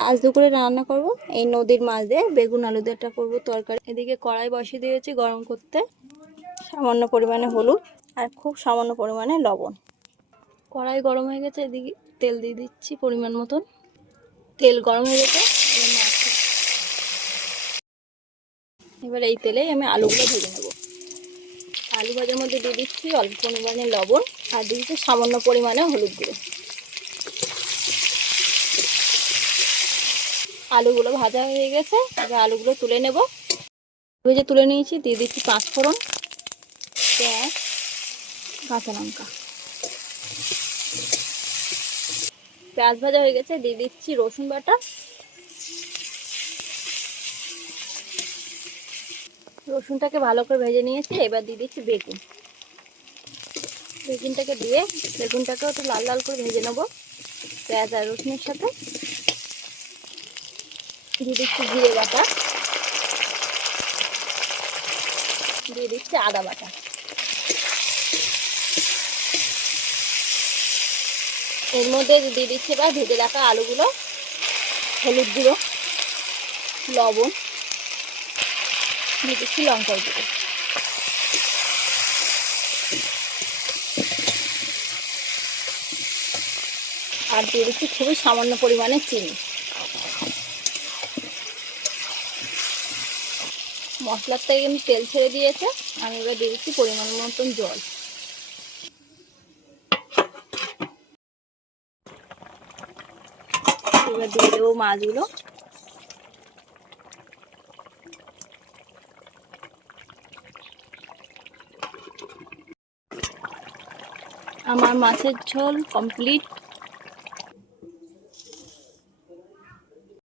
আজ দুপুরে রান্না করব এই নদীর মাছ দিয়ে বেগুন আলু দিয়ে একটা করবো তরকারি। এদিকে কড়াই বসিয়ে দিয়েছি গরম করতে, সামান্য পরিমাণে হলুদ আর খুব সামান্য পরিমাণে লবণ। কড়াই গরম হয়ে গেছে, এদিকে তেল দিয়ে দিচ্ছি পরিমাণ মতন। তেল গরম হয়ে গেছে, এবার এই তেলেই আমি আলুগুলো ভেজে নেব। আলু ভাজার মধ্যে দিয়ে দিচ্ছি অল্প পরিমাণে লবণ আর দিয়ে দিচ্ছি সামান্য পরিমাণে হলুদ গুঁড়ো। আলুগুলো ভাজা হয়ে গেছে, এবার আলুগুলো তুলে নেব। ভেজে তুলে নিয়েছি, দিয়ে দিচ্ছি পাঁচফোড়ন, পেঁয়াজ, কাঁচা লঙ্কা। পেঁয়াজ ভাজা হয়ে গেছে, দিয়ে দিচ্ছি রসুন বাটা। রসুনটাকে ভালো করে ভেজে নিয়েছি, এবার দিয়ে দিচ্ছি বেগুন। বেগুনটাকে দিয়ে বেগুনটাকেও একটু লাল লাল করে ভেজে নেব পেঁয়াজ আর রসুনের সাথে। দিয়ে দিচ্ছি জিরে বাটা, দিয়ে দিচ্ছি আদা বাটা। এর মধ্যে দিয়ে দিচ্ছি এবার ভেজে রাখা আলুগুলো, হলুদ গুঁড়ো, লবণ, দিয়ে দিচ্ছি লঙ্কার গুঁড়ো। আর দিয়ে দিচ্ছি খুবই সামান্য পরিমাণে চিনি। মশলার থেকে কিন্তু তেল ছেড়ে দিয়েছে, আমি এবার দিয়ে দিচ্ছি পরিমাণ মতন জল। এবার দিয়ে দেবো মাছগুলো। আমার মাছের ঝোল কমপ্লিট।